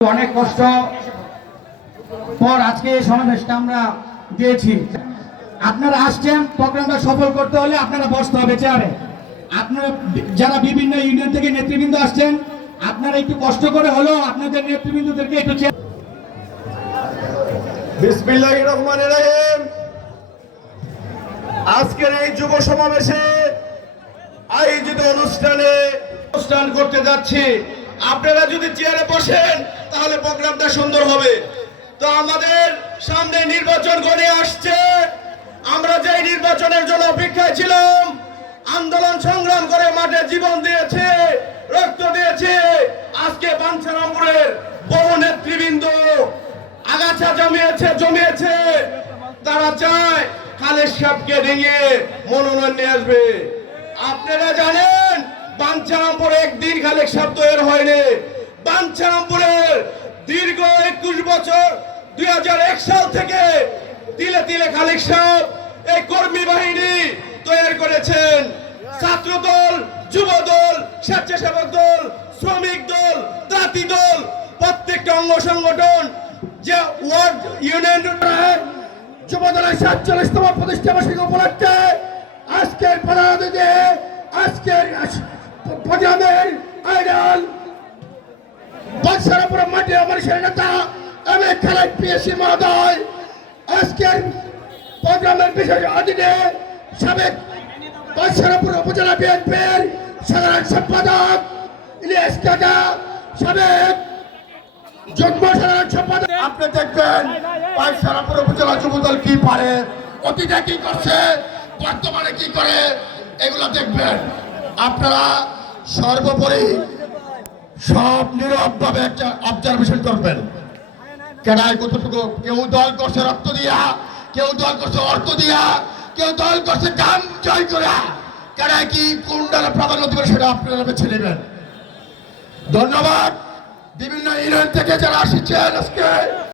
অনেক কষ্ট পর আজকে এই সমাবেশটা আমরা দিয়েছি। আপনারা আসছেন, প্রোগ্রামটা সফল করতে হলে আপনারা বসতে হবে চেয়ারে। আপনারা যারা বিভিন্ন ইউনিয়ন থেকে নেতৃবৃন্দ আসছেন, আপনারা একটু কষ্ট করে হলেও আপনাদের নেতৃবৃন্দদেরকে একটু বিসমিল্লাহির রহমানির রহিম। আজকের এই যুব সমাবেশে আয়োজিত অনুষ্ঠান করতে যাচ্ছি। আপনারা যদি চেয়ারে বসেন তাহলে প্রোগ্রামটা সুন্দর হবে। তো আমাদের সামনে নির্বাচন ঘনিয়ে আসছে। আমরা যেই নির্বাচনের জন্য অপেক্ষায় ছিলাম, আন্দোলন সংগ্রাম করে মাঠে জীবন দিয়েছে, রক্ত দিয়েছে, আজকে বাঞ্ছারামপুরের বহু নেতৃবৃন্দ আগাছা জমিয়েছে। তারা চায় খালেদ সাহেবকে ভেঙে মনোনয়ন নিয়ে আসবে। আপনারা জানেন বাঞ্ছারামপুরে একদিন খালেদ সাহেব তৈরি হয়নি। বাঞ্ছারামপুরের দীর্ঘ 21 বছর 2001 সাল থেকে তিলে তিলে খালেদ সাহেব এই কর্মী বাহিনী তৈরি করেছেন। ছাত্র দল, যুব দল, স্বেচ্ছাসেবক দল, শ্রমিক দল, তাঁতি দল, প্রত্যেকটা অঙ্গ সংগঠন যে ওয়ার্ড ইউনিয়ন যুব দলের 47তম প্রতিষ্ঠা বার্ষিকী উপলক্ষে আজকের প্রধানদিকে আজকের প্রোগ্রামের আইডল বাঞ্ছারামপুর মাঠে আমার সেই নেতা আমি খালেদ পিএসসি মহোদয় আজকের প্রোগ্রামের বিশেষ অতিথি সাবেক বাঞ্ছারামপুর উপজেলা বিএনপির সাধারণ সম্পাদক ইলিয়াস কাকা, সাবেক যুগ্ম সাধারণ সম্পাদক। আপনি দেখবেন বাঞ্ছারামপুর উপজেলা যুবদল কি পারে, অতীতে কি করছে, বর্তমানে কি করে, এগুলো দেখবেন। আপনারা সর্বোপরি সব নীরবভাবে একটা অবজারভেশন করবেন। কেনায় কতটুকু কেউ দল করছে রক্ত দিয়া, কেউ দল করছে অর্থ দিয়া, কেউ দল করছে গান জয় করা। কেনায় কি কোনটার প্রাধান্য দেবেন সেটা আপনারা বেছে নেবেন। ধন্যবাদ। বিভিন্ন ইউনিয়ন থেকে যারা আসছেন আজকে